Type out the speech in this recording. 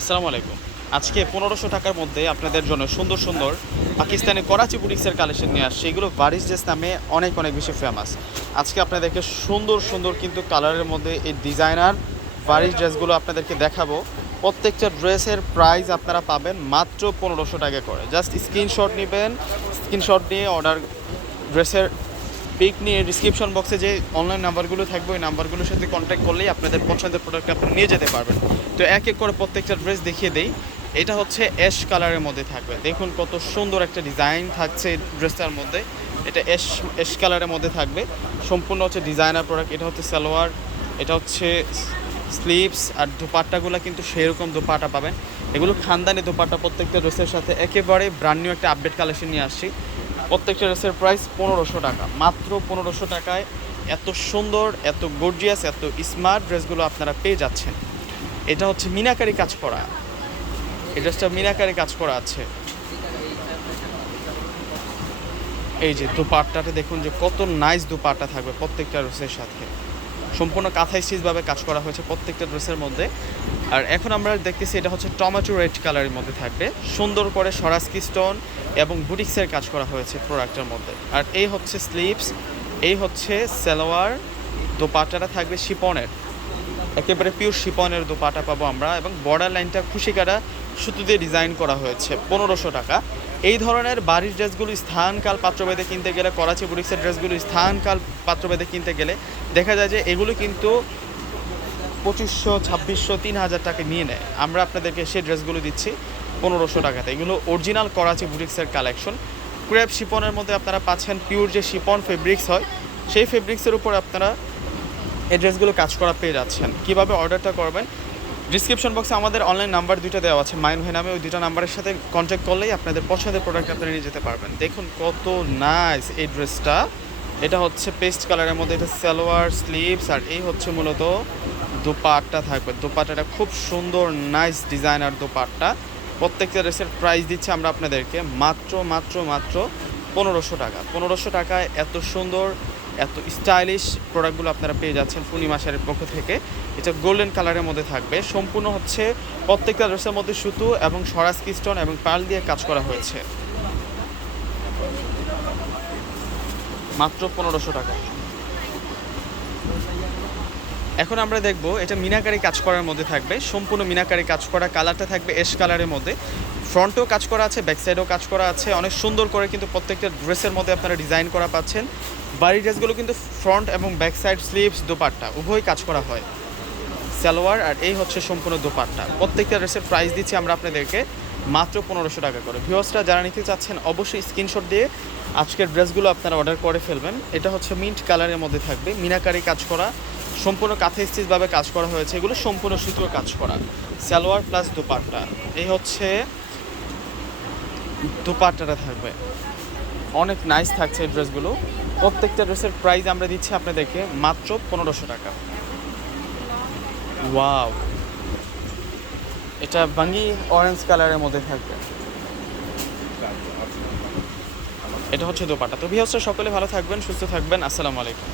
আসসালামু আলাইকুম। আজকে পনেরোশো টাকার মধ্যে আপনাদের জন্য সুন্দর সুন্দর পাকিস্তানি করাচি বুটিক্সের কালেকশন নিয়ে আসছে। এগুলো বারিশ ড্রেস নামে অনেক অনেক বেশি ফেমাস আজকে আপনাদেরকে সুন্দর সুন্দর কিন্তু কালারের মধ্যে এই ডিজাইনার বারিশ ড্রেসগুলো আপনাদেরকে দেখাবো। প্রত্যেকটা ড্রেসের প্রাইস আপনারা পাবেন মাত্র পনেরোশো টাকা করে। জাস্ট স্ক্রিনশট নেবেন স্ক্রিনশট নিয়ে অর্ডার ড্রেসের পিক নিয়ে ডিসক্রিপশন বক্সে যে অনলাইন নাম্বারগুলো থাকবে, ওই নাম্বারগুলোর সাথে কন্ট্যাক্ট করলেই আপনাদের পছন্দের প্রোডাক্ট আপনি নিয়ে যেতে পারবেন। তো এক এক করে প্রত্যেকটা ড্রেস দেখিয়ে দেই। এটা হচ্ছে অ্যাশ কালারের মধ্যে থাকবে। দেখুন কত সুন্দর একটা ডিজাইন থাকছে ড্রেসটার মধ্যে। এটা অ্যাশ অ্যাশ কালারের মধ্যে থাকবে। সম্পূর্ণ হচ্ছে ডিজাইনার প্রোডাক্ট এটা হচ্ছে সালোয়ার, এটা হচ্ছে স্লিভস আর দোপাট্টাগুলো কিন্তু সেরকম দোপাটা পাবেন। এগুলো খানদানি দোপাট্টা প্রত্যেকটা ড্রেসের সাথে একেবারে ব্র্যান্ড নিউ একটা আপডেট কালেকশন নিয়ে আসছি। প্রত্যেকটা ড্রেসের প্রাইস পনেরোশো টাকা। মাত্র পনেরোশো টাকায় এত সুন্দর, এত গর্জিয়াস এত স্মার্ট ড্রেসগুলো আপনারা পেয়ে যাচ্ছেন। এটা হচ্ছে মিনাকারি কাজ করা। এই ড্রেসটা মিনাকারি কাজ করা আছে। এই যে দুপাট্টাটা দেখুন যে কত নাইস দুপাট্টা থাকবে প্রত্যেকটা ড্রেসের সাথে। সম্পূর্ণ কাঁথা স্টিচভাবে কাজ করা হয়েছে প্রত্যেকটা ড্রেসের মধ্যে। আর এখন আমরা দেখতেছি এটা হচ্ছে টমেটো রেড কালারের মধ্যে থাকবে। সুন্দর করে সরাসকি স্টোন এবং বুটিক্সের কাজ করা হয়েছে প্রোডাক্টের মধ্যে। আর এই হচ্ছে স্লিভস এই হচ্ছে সালোয়ার, দোপাট্টাটা থাকবে শিপনের একেবারে পিওর শিপনের দোপাটা পাবো আমরা এবং বর্ডার লাইনটা খুশি খুশিকাটা সুতো দিয়ে ডিজাইন করা হয়েছে, পনেরোশো টাকা। এই ধরনের বাড়ির ড্রেসগুলো স্থানকাল পাত্রভেদে কিনতে গেলে, করাচি বুটিক্সের ড্রেসগুলো স্থানকাল পাত্রভেদে কিনতে গেলে দেখা যায় যে এগুলো কিন্তু পঁচিশশো, ছাব্বিশশো, তিন হাজার টাকা নিয়ে নেয়। আমরা আপনাদেরকে সেই ড্রেসগুলো দিচ্ছি পনেরোশো টাকাতে। এগুলো অরিজিনাল করাচি বুটিক্সের কালেকশন। ক্র্যাপ শিপনের মধ্যে আপনারা পাচ্ছেন পিওর যে শিপন ফেব্রিক্স হয়, সেই ফেব্রিক্সের উপর আপনারা এই ড্রেসগুলো কাজ করা পেয়ে যাচ্ছেন। কীভাবে অর্ডারটা করবেন? ডিসক্রিপশন বক্সে আমাদের অনলাইন নাম্বার দুইটা দেওয়া আছে। মাইন ভাই নামে ওই দুটো নাম্বারের সাথে কন্ট্যাক্ট করলেই আপনাদের পছন্দের প্রোডাক্ট আপনারা নিয়ে যেতে পারবেন। দেখুন কত নাইস এই ড্রেসটা এটা হচ্ছে পেস্ট কালারের মধ্যে, এটা সালোয়ার স্লিভস আর এই হচ্ছে মূলত দোপাট্টা থাকবে। দোপাট্টাটা খুব সুন্দর নাইস ডিজাইনার দোপাট্টা। প্রত্যেকটা ড্রেসের প্রাইস দিচ্ছে আমরা আপনাদেরকে মাত্র মাত্র মাত্র পনেরোশো টাকা। পনেরোশো টাকায় এত সুন্দর এত স্টাইলিশ প্রোডাক্টগুলো আপনারা পেয়ে যাচ্ছেন পূর্ণিমা মাসের পক্ষ থেকে। এটা গোল্ডেন কালারের মধ্যে থাকবে। সম্পূর্ণ হচ্ছে প্রত্যেকটা ড্রেসের মধ্যে সুতো এবং সরাস কিস্টন এবং পাল দিয়ে কাজ করা হয়েছে। মাত্র পনেরোশো টাকা। এখন আমরা দেখব, এটা মিনাকারি কাজ করার মধ্যে থাকবে, সম্পূর্ণ মিনাকারি কাজ করা কালারটা থাকবে এস কালারের মধ্যে। ফ্রন্টেও কাজ করা আছে ব্যাক সাইডেও কাজ করা আছে, অনেক সুন্দর করে কিন্তু প্রত্যেকটা ড্রেসের মধ্যে আপনারা ডিজাইন করা পাচ্ছেন। বাড়ির ড্রেসগুলো কিন্তু ফ্রন্ট এবং ব্যাক সাইড স্লিভস দোপাট্টা, উভয় কাজ করা হয়। সালোয়ার আর এই হচ্ছে সম্পূর্ণ দোপাট্টা। প্রত্যেকটা ড্রেসের প্রাইস দিচ্ছি আমরা আপনাদেরকে মাত্র পনেরোশো টাকা করে। ভিউসরা যারা নিতে চাচ্ছেন, অবশ্যই স্ক্রিনশট দিয়ে আজকের ড্রেসগুলো আপনারা অর্ডার করে ফেলবেন। এটা হচ্ছে মিন্ট কালারের মধ্যে থাকবে, মিনাকারি কাজ করা। সম্পূর্ণ কাঁথা স্টিচভাবে কাজ করা হয়েছে, এগুলো সম্পূর্ণ সুতোর কাজ করা। সালোয়ার প্লাস দোপাট্টা। এই হচ্ছে দোপাট্টাটা থাকবে। অনেক নাইস থাকছে এই ড্রেসগুলো প্রত্যেকটা ড্রেসের প্রাইস আমরা দিচ্ছি আপনাদেরকে মাত্র পনেরোশো টাকা। ওয়াও এটা বাঙ্গি অরেঞ্জ কালারের মধ্যে থাকবে। এটা হচ্ছে দোপাটা তো ভিহসরা সকলে ভালো থাকবেন, সুস্থ থাকবেন। আসসালামু আলাইকুম।